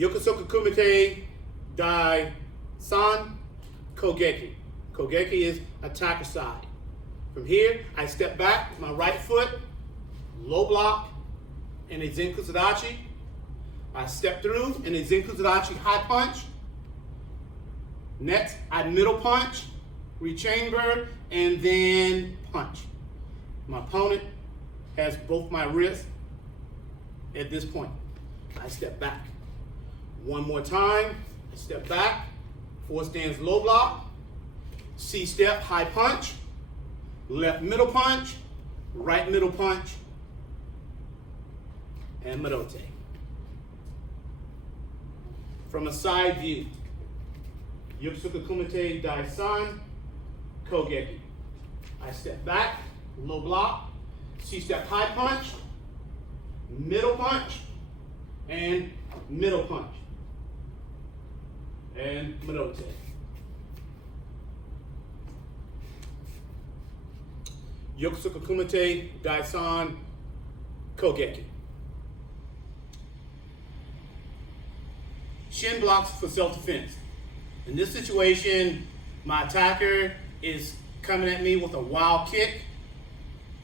Yokosoka Kumite Dai San Kogeki. Kogeki is attacker side. From here, I step back with my right foot, low block, and a Zenku Sadachi. I step through and a Zenku Sadachi high punch. Next, I middle punch, rechamber, and then punch. My opponent has both my wrists at this point. I step back. One more time, I step back, 4 stands low block, C step, high punch, left middle punch, right middle punch, and Marote. From a side view, Yokosuka Kumite Dai San Kogeki. I step back, low block, C step high punch, middle punch, and middle punch, and Marote. Yokosuka Kumite Dai San Kogeki. Shin blocks for self-defense. In this situation, my attacker is coming at me with a wild kick.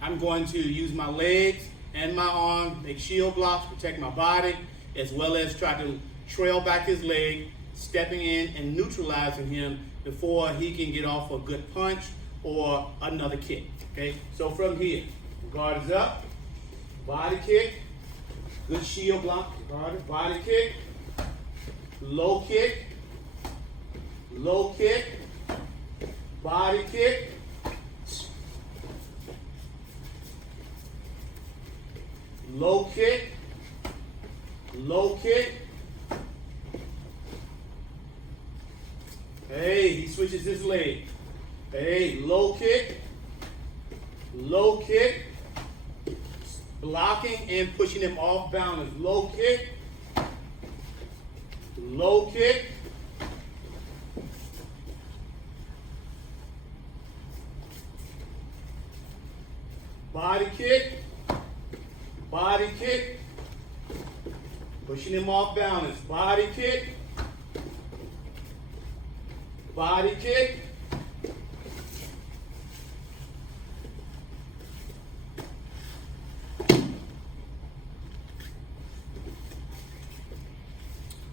I'm going to use my legs and my arm, make shield blocks, protect my body, as well as try to trail back his leg, stepping in and neutralizing him before he can get off a good punch or another kick. Okay, so from here, guard is up, body kick, good shield block, guard, body kick, low kick, body kick, low kick, hey, he switches his leg, hey, low kick, blocking and pushing him off balance, low kick, body kick, pushing him off balance, body kick,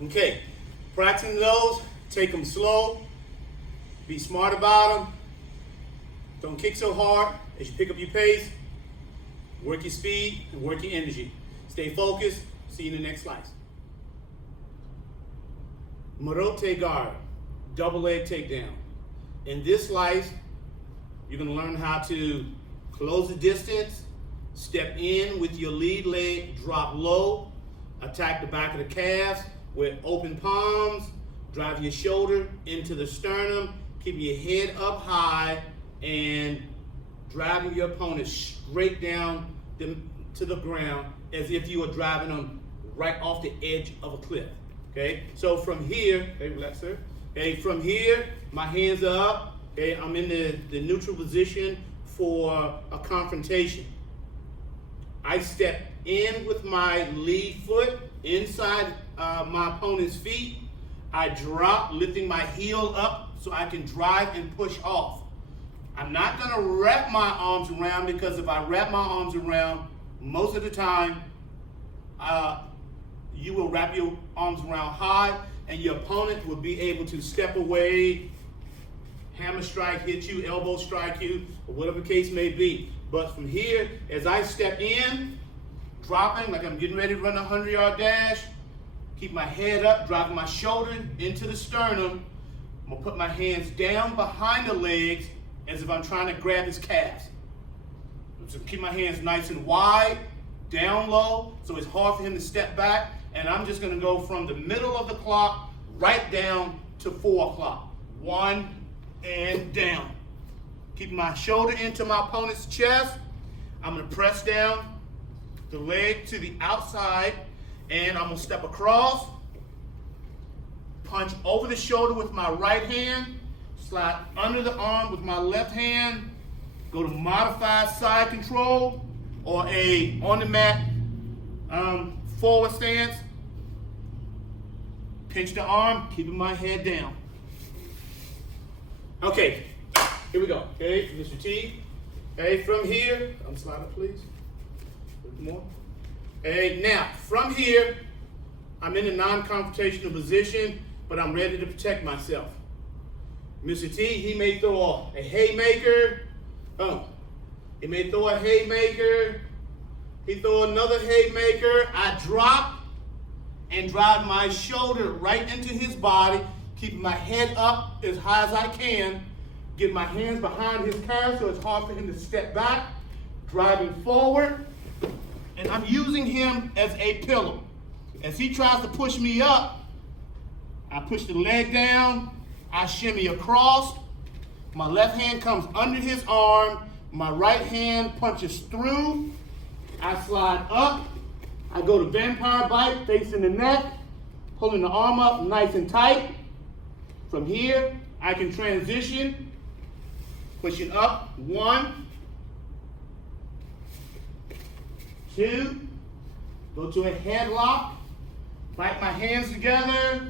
okay, practicing those, take them slow, be smart about them, don't kick so hard as you pick up your pace, work your speed and work your energy. Stay focused, see you in the next slice. Marote guard, double leg takedown. In this slice, you're gonna learn how to close the distance, step in with your lead leg, drop low, attack the back of the calves with open palms, drive your shoulder into the sternum, keeping your head up high, and driving your opponent straight down to the ground as if you were driving them right off the edge of a cliff. Okay, so from here, hey, relax, sir. Okay, from here, my hands are up. Okay, I'm in the neutral position for a confrontation. I step in with my lead foot inside my opponent's feet. I drop, lifting my heel up so I can drive and push off. I'm not gonna wrap my arms around, because if I wrap my arms around, most of the time, you will wrap your arms around high and your opponent will be able to step away, hammer strike, hit you, elbow strike you, or whatever the case may be. But from here, as I step in, dropping like I'm getting ready to run a 100-yard dash, keep my head up, driving my shoulder into the sternum. I'm gonna put my hands down behind the legs as if I'm trying to grab his calves. So keep my hands nice and wide, down low, so it's hard for him to step back. And I'm just gonna go from the middle of the clock right down to 4 o'clock. 1 and down. Keep my shoulder into my opponent's chest. I'm gonna press down the leg to the outside, and I'm gonna step across, punch over the shoulder with my right hand, slide under the arm with my left hand, go to modified side control or a on the mat forward stance, pinch the arm, keeping my head down. Okay, here we go. Okay, Mr. T. Okay, from here, slide up, please. A little more. Okay, now, from here, I'm in a non-confrontational position, but I'm ready to protect myself. Mr. T, he may throw a haymaker. He may throw a haymaker. He throw another haymaker. I drop and drive my shoulder right into his body, keeping my head up as high as I can, get my hands behind his calf so it's hard for him to step back, driving forward, and I'm using him as a pillow. As he tries to push me up, I push the leg down, I shimmy across, my left hand comes under his arm, my right hand punches through, I slide up, I go to vampire bite, facing the neck, pulling the arm up nice and tight. From here, I can transition, pushing up, 1, 2, go to a headlock, bite my hands together,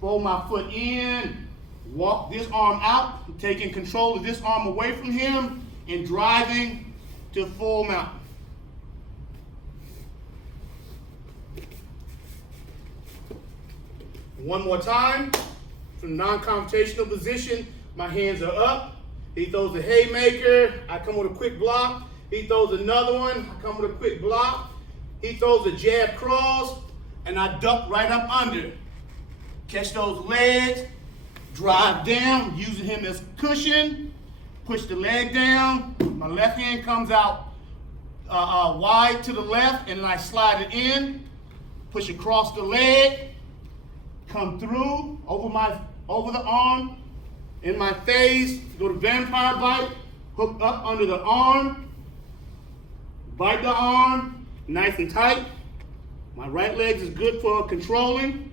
fold my foot in, walk this arm out, taking control of this arm away from him, and driving to full mount. One more time, from non-confrontational position, my hands are up. He throws a haymaker, I come with a quick block. He throws another one, I come with a quick block. He throws a jab cross, and I duck right up under. Catch those legs, drive down, using him as cushion, push the leg down. My left hand comes out wide to the left, and then I slide it in, push across the leg, come through, over the arm, in my face, go to vampire bite, hook up under the arm, bite the arm, nice and tight. My right leg is good for controlling.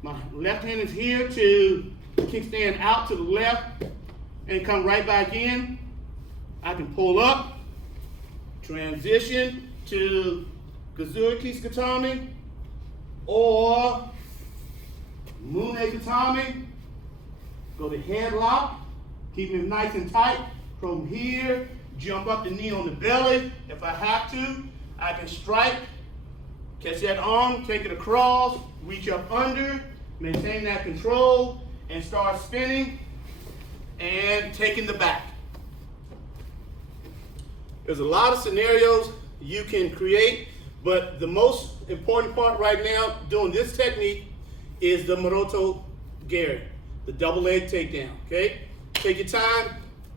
My left hand is here to kickstand out to the left and come right back in. I can pull up, transition to Kazuri Kisukatami or Mune Katami. Go to headlock, keeping it nice and tight. From here, jump up the knee on the belly. If I have to, I can strike, catch that arm, take it across, reach up under, maintain that control, and start spinning and taking the back. There's a lot of scenarios you can create, but the most important part right now doing this technique is the Maroto Gary, the double leg takedown, okay? Take your time,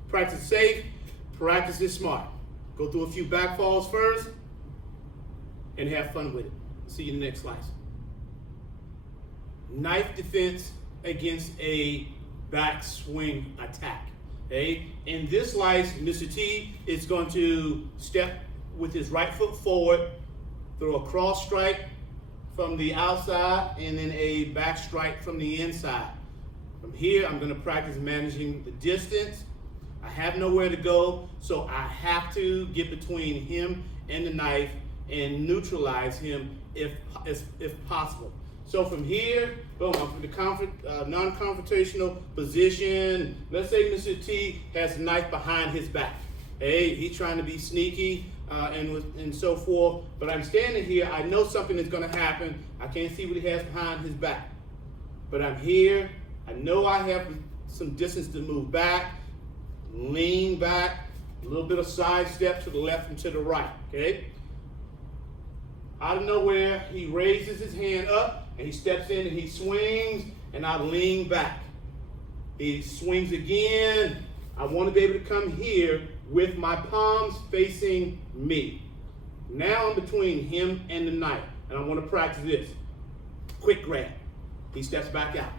practice safe, practice it smart. Go through a few back falls first and have fun with it. See you in the next slice. Knife defense against a back swing attack, okay? In this slice, Mr. T is going to step with his right foot forward, throw a cross strike from the outside, and then a back strike from the inside. From here, I'm gonna practice managing the distance. I have nowhere to go, so I have to get between him and the knife and neutralize him if possible. So from here, boom, I'm in the non-confrontational position. Let's say Mr. T has a knife behind his back. Hey, he's trying to be sneaky and so forth, but I'm standing here, I know something is gonna happen. I can't see what he has behind his back, but I'm here. I know I have some distance to move back, lean back, a little bit of side step to the left and to the right, okay? Out of nowhere, he raises his hand up and he steps in and he swings, and I lean back. He swings again. I want to be able to come here with my palms facing me. Now I'm between him and the knife, and I want to practice this. Quick grab. He steps back out.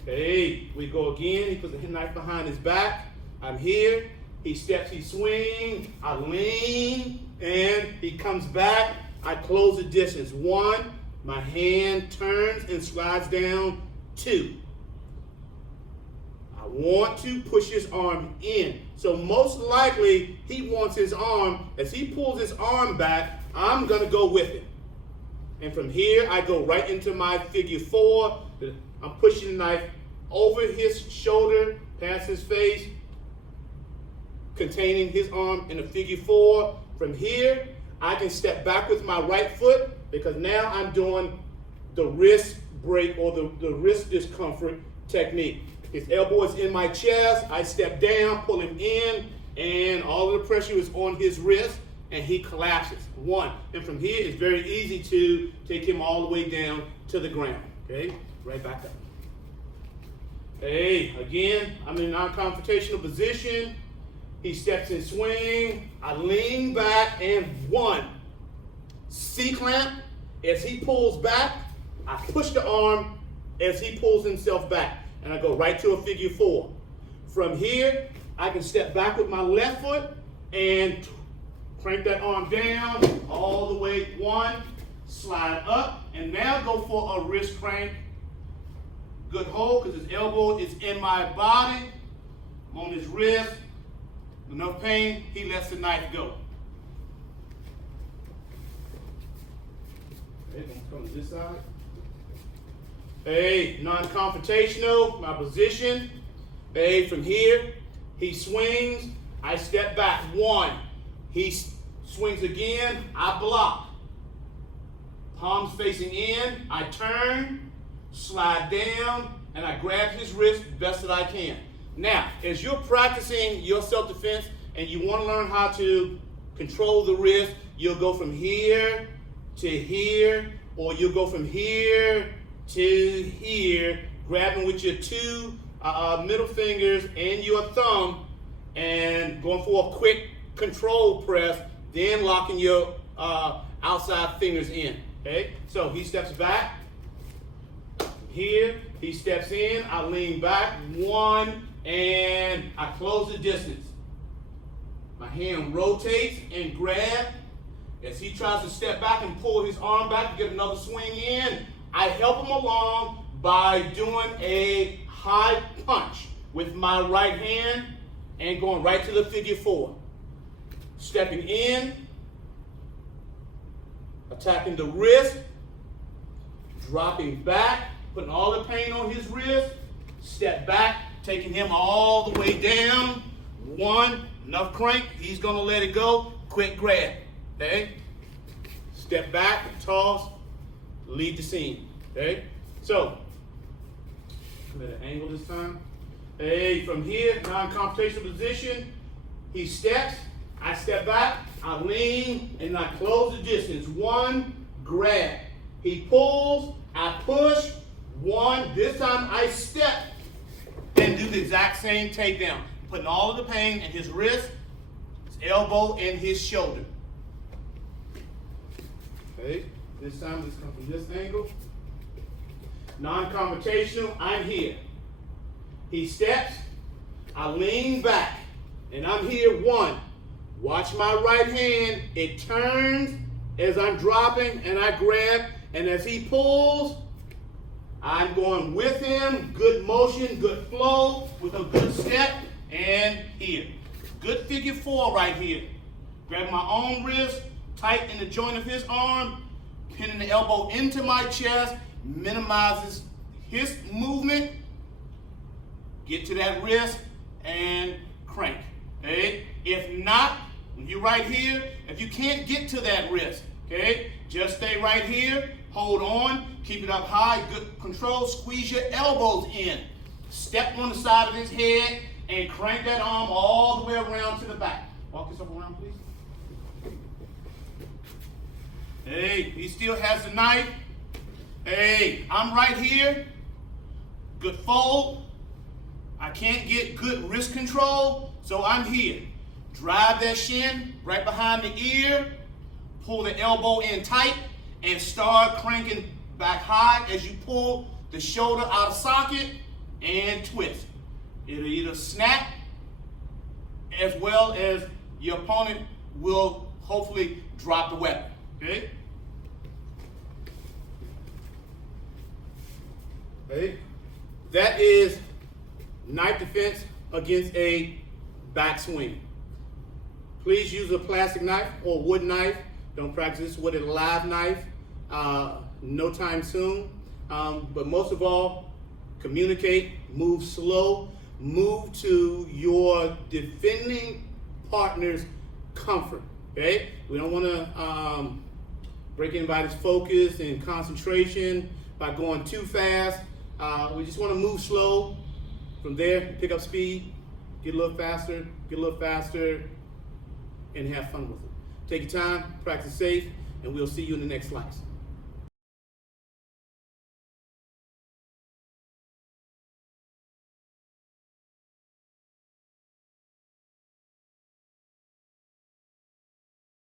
Okay, we go again. He puts the knife behind his back. I'm here. He steps, he swings. I lean, and he comes back. I close the distance. 1, my hand turns and slides down. 2, I want to push his arm in. So most likely, he wants his arm, as he pulls his arm back, I'm gonna go with it. And from here, I go right into my figure 4, I'm pushing the knife over his shoulder, past his face, containing his arm in a figure 4. From here, I can step back with my right foot because now I'm doing the wrist break or the wrist discomfort technique. His elbow is in my chest. I step down, pull him in, and all of the pressure is on his wrist, and he collapses. 1. And from here, it's very easy to take him all the way down to the ground. Okay, right back up. Hey, again, I'm in a non-confrontational position. He steps in swing. I lean back and 1. C-clamp. As he pulls back, I push the arm as he pulls himself back. And I go right to a figure 4. From here, I can step back with my left foot and crank that arm down all the way. 1, slide up, and now go for a wrist crank. Good hold because his elbow is in my body. I'm on his wrist. Enough pain, he lets the knife go. Okay, come to this side. Hey, non-confrontational, my position. Hey, from here, he swings, I step back. 1, he swings again, I block. Palms facing in, I turn, slide down, and I grab his wrist best that I can. Now, as you're practicing your self-defense and you want to learn how to control the wrist, you'll go from here to here, or you'll go from here to here, grabbing with your 2 middle fingers and your thumb and going for a quick control press, then locking your outside fingers in. Okay, so he steps back. Here, he steps in, I lean back, 1, and I close the distance. My hand rotates and grab. As he tries to step back and pull his arm back to get another swing in, I help him along by doing a high punch with my right hand and going right to the figure 4. Stepping in, attacking the wrist, dropping back, putting all the pain on his wrist, step back, taking him all the way down. 1, enough crank, he's gonna let it go, quick grab, okay? Step back, toss, leave the scene, okay? So, I'm at an angle this time. Hey, from here, non-confrontational position, he steps, I step back, I lean, and I close the distance. 1, grab. He pulls, I push. 1, this time I step and do the exact same takedown. Putting all of the pain in his wrist, his elbow, and his shoulder. Okay, this time let's come from this angle. Non-confrontational, I'm here. He steps, I lean back, and I'm here. 1, watch my right hand, it turns as I'm dropping, and I grab, and as he pulls, I'm going with him, good motion, good flow, with a good step, and here. Good figure 4 right here. Grab my own wrist, tight in the joint of his arm, pinning the elbow into my chest, minimizes his movement, get to that wrist, and crank, okay? If not, when you're right here, if you can't get to that wrist, okay, just stay right here, hold on, keep it up high, good control, squeeze your elbows in. Step on the side of his head and crank that arm all the way around to the back. Walk yourself around, please. Hey, he still has the knife. Hey, I'm right here. Good fold. I can't get good wrist control, so I'm here. Drive that shin right behind the ear. Pull the elbow in tight and start cranking back high as you pull the shoulder out of socket and twist. It'll either snap as well as your opponent will hopefully drop the weapon, okay? Okay, that is knife defense against a backswing. Please use a plastic knife or wood knife. Don't practice this with a live knife. No time soon. But most of all, communicate, move slow, move to your defending partner's comfort. Okay? We don't want to break anybody's focus and concentration by going too fast. We just want to move slow. From there, pick up speed, get a little faster, and have fun with it. Take your time, practice safe, and we'll see you in the next slice.